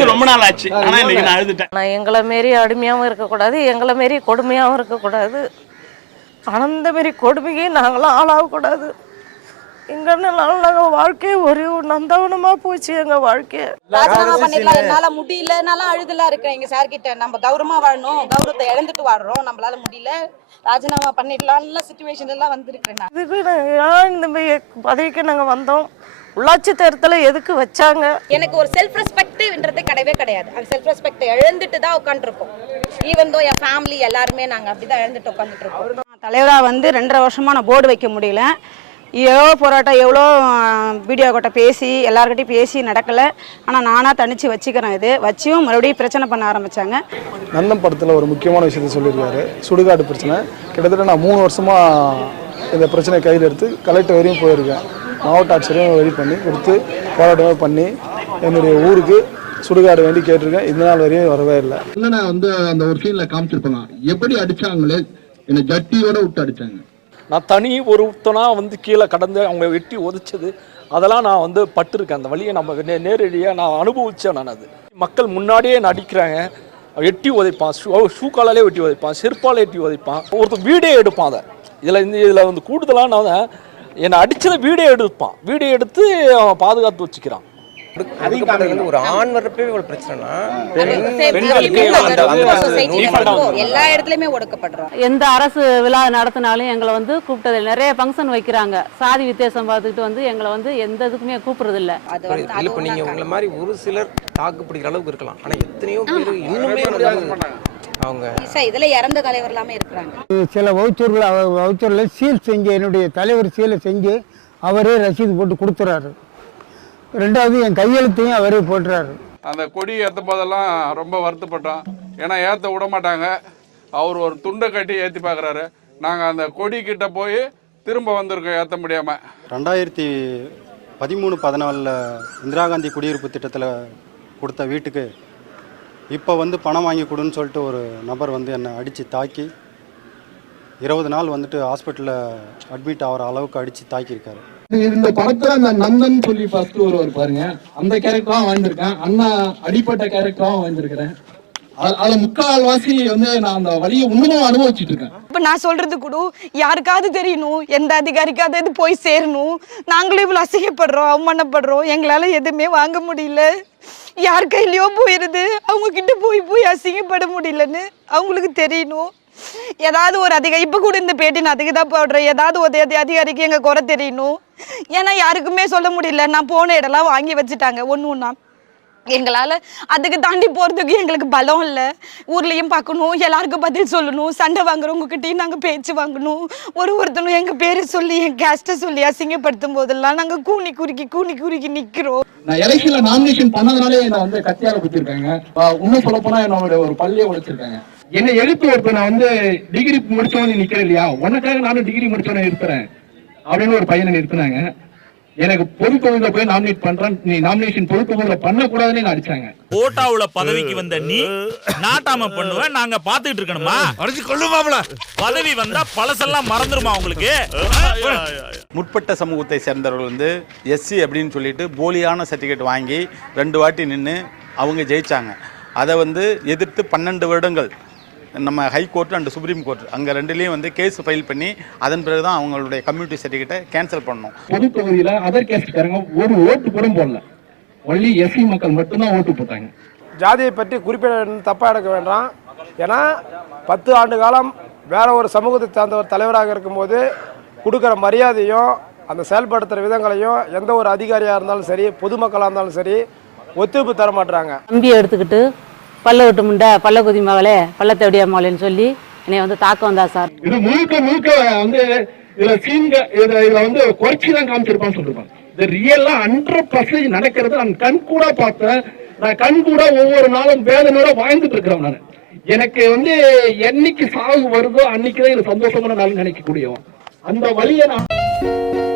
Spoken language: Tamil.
எழுதி ரொம்ப நாள் ஆச்சு ஆனா இன்னைக்கு நான் எழுதிட்டேன் நான் எங்களை மாரி அடிமையாகவும் இருக்கக்கூடாது எங்களை மாரி கொடுமையாகவும் இருக்கக்கூடாது அனந்த மாரி கொடுமையே நாங்களும் ஆளாகக்கூடாது எங்கன்னாலும் நாங்கள் வாழ்க்கையே ஒரு நந்தவனமா போச்சு எங்க வாழ்க்கையே ராஜினாமா பண்ணிடலாம் என்னால முடியலனாலும் அழுதுலாம் இருக்கேன் எங்க சார் நம்ம கௌரவமா வாழணும் கௌரவத்தை இழந்துட்டு வாழ்றோம் நம்மளால முடியல ராஜினாமா பண்ணிடலாம்ல சுச்சுவேஷன் எல்லாம் வந்திருக்கிறேன் இதுக்கு நான் ஏன் இந்த பதவிக்கு நாங்க வந்தோம் உள்ளாட்சி தேர்தல எதுக்கு வச்சாங்க எனக்கு ஒரு செல்ஃப் ரெஸ்பெக்ட்ன்றது கிடையவே கிடையாது அந்த செல்ஃப் ரெஸ்பெக்ட் இழந்துட்டு தான் உட்காந்துருக்கோம் ஈவன் தோ என் ஃபேமிலி எல்லாருமே நாங்கள் அப்படி தான் இழந்துட்டு உட்காந்துட்டு இருக்கோம் தலைவராக வந்து ரெண்டரை வருஷமாக நான் போர்டு வைக்க முடியல எவ்வளோ போராட்டம் எவ்வளோ வீடியோ கிட்ட பேசி எல்லாருக்கிட்டையும் பேசி நடக்கலை ஆனால் நானாக தனிச்சு வச்சுக்கிறேன் இது வச்சியும் மறுபடியும் பிரச்சனை பண்ண ஆரம்பித்தாங்க நந்தம் படத்தில் ஒரு முக்கியமான விஷயத்த சொல்லியிருக்காரு சுடுகாடு பிரச்சனை கிட்டத்தட்ட நான் மூணு வருஷமாக இந்த பிரச்சனையை கையில் எடுத்து கலெக்டர் வரையும் போயிருக்கேன் மாவட்ட ஆட்சியரையும் வெளி பண்ணி கொடுத்து போராட்டமாக பண்ணி என்னுடைய ஊருக்கு சுடுகாடு வேண்டி கேட்டிருக்கேன் இந்த நாள் வரையும் வரவே இல்லை நான் வந்து அந்த ஒரு சீனில் காமிச்சிருப்பாங்க எப்படி அடிச்சாங்களே என்னை ஜட்டியோட விட்டு அடிச்சாங்க நான் தனி ஒரு ஒருத்தனாக வந்து கீழே கடந்து அவங்க வெட்டி உதச்சது அதெல்லாம் நான் வந்து பட்டிருக்கேன் அந்த வழியை நம்ம நேரடியாக நான் அனுபவித்தேன் நான் அது மக்கள் முன்னாடியே நடிக்கிறாங்க வெட்டி உதைப்பான் ஷூ ஷூ காலாலே வெட்டி உதைப்பான் செருப்பாலே வெட்டி உதைப்பான் ஒருத்தர் வீடே எடுப்பான் அதை இதில் இந்த இதில் வந்து கூடுதலான என்னை அடிச்சதை வீடியோ எடுப்பான் வீடியோ எடுத்து அவன் பாதுகாத்து வச்சுக்கிறான் ஒரு ஆண் வரப்பே இவ்வளவு பிரச்சனைனா எல்லா இடத்துலயுமே ஒடுக்கப்படுறோம் எந்த அரசு விழா நடத்தினாலும் எங்களை வந்து கூப்பிட்டது நிறைய ஃபங்க்ஷன் வைக்கிறாங்க சாதி வித்தியாசம் பார்த்துக்கிட்டு வந்து எங்களை வந்து எந்த இதுக்குமே கூப்பிடுறது இல்ல இல்ல இப்ப நீங்க உங்களை மாதிரி ஒரு சிலர் தாக்கு பிடிக்கிற அளவுக்கு இருக்கலாம் ஆனா எத்தனையோ பேர் இன்னுமே அவங்க இதில் இறந்த தலைவர் எல்லாமே இருக்கிறாங்க சில வவுச்சூர்கள் வவுச்சூரில் சீல் செஞ்சு என்னுடைய தலைவர் சீலை செஞ்சு அவரே ரசீது போட்டு கொடுத்துறாரு ரெண்டாவது என் கையெழுத்தையும் அவரே போட்டுறாரு அந்த கொடி ஏற்ற போதெல்லாம் ரொம்ப வருத்தப்பட்டோம் ஏன்னா ஏற்ற விட மாட்டாங்க அவர் ஒரு துண்டை கட்டி ஏற்றி பார்க்குறாரு நாங்கள் அந்த கொடி கிட்ட போய் திரும்ப வந்திருக்கோம் ஏற்ற முடியாமல் ரெண்டாயிரத்தி பதிமூணு பதினாலில் இந்திரா காந்தி குடியிருப்பு திட்டத்தில் கொடுத்த வீட்டுக்கு இப்போ வந்து பணம் வாங்கி கொடுன்னு சொல்லிட்டு ஒரு நபர் வந்து என்னை அடித்து தாக்கி இருபது நாள் வந்துட்டு ஹாஸ்பிட்டலில் அட்மிட் ஆகிற அளவுக்கு அடித்து தாக்கியிருக்காரு இந்த படத்தில் அந்த நந்தன் சொல்லி ஃபர்ஸ்ட் ஒருவர் பாருங்க அந்த கேரக்டராக வாழ்ந்திருக்கேன் அண்ணா அடிப்பட்ட கேரக்டரும் வாழ்ந்திருக்கிறேன் அதுல முக்கால்வாசி வந்து நான் அந்த வழியை இன்னமும் அனுபவிச்சுட்டு இருக்கேன் இப்ப நான் சொல்றது குடு யாருக்காவது தெரியணும் எந்த அதிகாரிக்காவது இது போய் சேரணும் நாங்களும் இவ்வளவு அசிங்கப்படுறோம் அவமானப்படுறோம் எங்களால எதுவுமே வாங்க முடியல யார் கையிலயோ போயிருது அவங்க கிட்ட போய் போய் அசிங்கப்பட முடியலன்னு அவங்களுக்கு தெரியணும் ஏதாவது ஒரு அதிகாரி இப்போ கூட இந்த பேட்டி நான் அதுக்கு தான் போடுறேன் ஏதாவது ஒரு அதிகாரிக்கு எங்கள் குறை தெரியணும் ஏன்னா யாருக்குமே சொல்ல முடியல நான் போன இடம்லாம் வாங்கி வச்சுட்டாங்க ஒன்று ஒன்றா எங்களால் அதுக்கு தாண்டி போகிறதுக்கு எங்களுக்கு பலம் இல்லை ஊர்லேயும் பார்க்கணும் எல்லாருக்கும் பதில் சொல்லணும் சண்டை வாங்குறவங்கக்கிட்டையும் நாங்கள் பேச்சு வாங்கணும் ஒரு ஒருத்தனும் எங்கள் பேரை சொல்லி என் கேஸ்ட்டை சொல்லி அசிங்கப்படுத்தும் போதெல்லாம் நாங்கள் கூனி குறுக்கி கூனி குறுக்கி நிற்கிறோம் நான் எலெக்ஷன்ல நாமினேஷன் பண்ணதுனாலே நான் வந்து கத்தியால குத்திருக்காங்க இன்னும் சொல்ல போனா என்னோட ஒரு பள்ளியை உடைச்சிருக்காங்க என்னை எழுப்பி இப்போ நான் வந்து டிகிரி முடிச்சவனே நிக்கிறேன் இல்லையா உனக்காக நானும் டிகிரி முடிச்சவனே இருக்கிறேன் அப்படின்னு ஒரு பையனை நிறுத்தினாங்க எனக்கு பொதுக்குழுல போய் நாமினேட் பண்றேன் நீ நாமினேஷன் பொதுக்குழுல பண்ண கூடாதுன்னு அடிச்சாங்க கோட்டாவுல பதவிக்கு வந்த நீ நாட்டாம பண்ணுவேன் நாங்க பாத்துட்டு இருக்கணுமா அடிச்சு கொள்ளுமாப்ல பதவி வந்தா பழசெல்லாம் மறந்துருமா உங்களுக்கு முற்பட்ட சமூகத்தை சேர்ந்தவர்கள் வந்து எஸ்சி அப்படின்னு சொல்லிட்டு போலியான சர்டிஃபிகேட் வாங்கி ரெண்டு வாட்டி நின்று அவங்க ஜெயிச்சாங்க அதை வந்து எதிர்த்து பன்னெண்டு வருடங்கள் நம்ம high court and supreme court அங்கே ரெண்டுலேயும் வந்து கேஸ் ஃபைல் பண்ணி அதன் பிறகு தான் அவங்களுடைய கம்யூனிட்டி சர்டிஃபிகேட்டை கேன்சல் பண்ணணும் பொது தொகுதியில் அதர் கேஸ்டுக்காரங்க ஒரு ஓட்டு கூட போடல ஒன்லி எஸ்சி மக்கள் மட்டும்தான் ஓட்டு போட்டாங்க ஜாதியை பற்றி குறிப்பிட தப்பாக எடுக்க வேண்டாம் ஏன்னா பத்து ஆண்டு காலம் வேற ஒரு சமூகத்தை சார்ந்த ஒரு தலைவராக இருக்கும்போது கொடுக்குற மரியாதையும் அந்த செயல்படுத்துகிற விதங்களையும் எந்த ஒரு அதிகாரியாக இருந்தாலும் சரி பொதுமக்களாக இருந்தாலும் சரி ஒத்துழைப்பு தர மாட்டுறாங்க தம்பியை எடுத்துக்கிட்டு பல்ல விட்டு முண்டை பல்ல குதி மகளே பள்ளத்தவடியா மகளேன்னு சொல்லி என்னை வந்து தாக்க வந்தா சார் இது முழுக்க முழுக்க வந்து இதுல சீன்க இதுல வந்து குறைச்சி தான் காமிச்சிருப்பான்னு சொல்லிருப்பான் இது ரியலா ஹண்ட்ரட் பர்சன்டேஜ் நடக்கிறது நான் கண் கூட பார்த்தேன் நான் கண் கூட ஒவ்வொரு நாளும் வேதனோட வாழ்ந்துட்டு இருக்கிறேன் நான் எனக்கு வந்து என்னைக்கு சாவு வருதோ அன்னைக்குதான் தான் எனக்கு சந்தோஷமான நாள் நினைக்கக்கூடியவன் அந்த வழியை நான்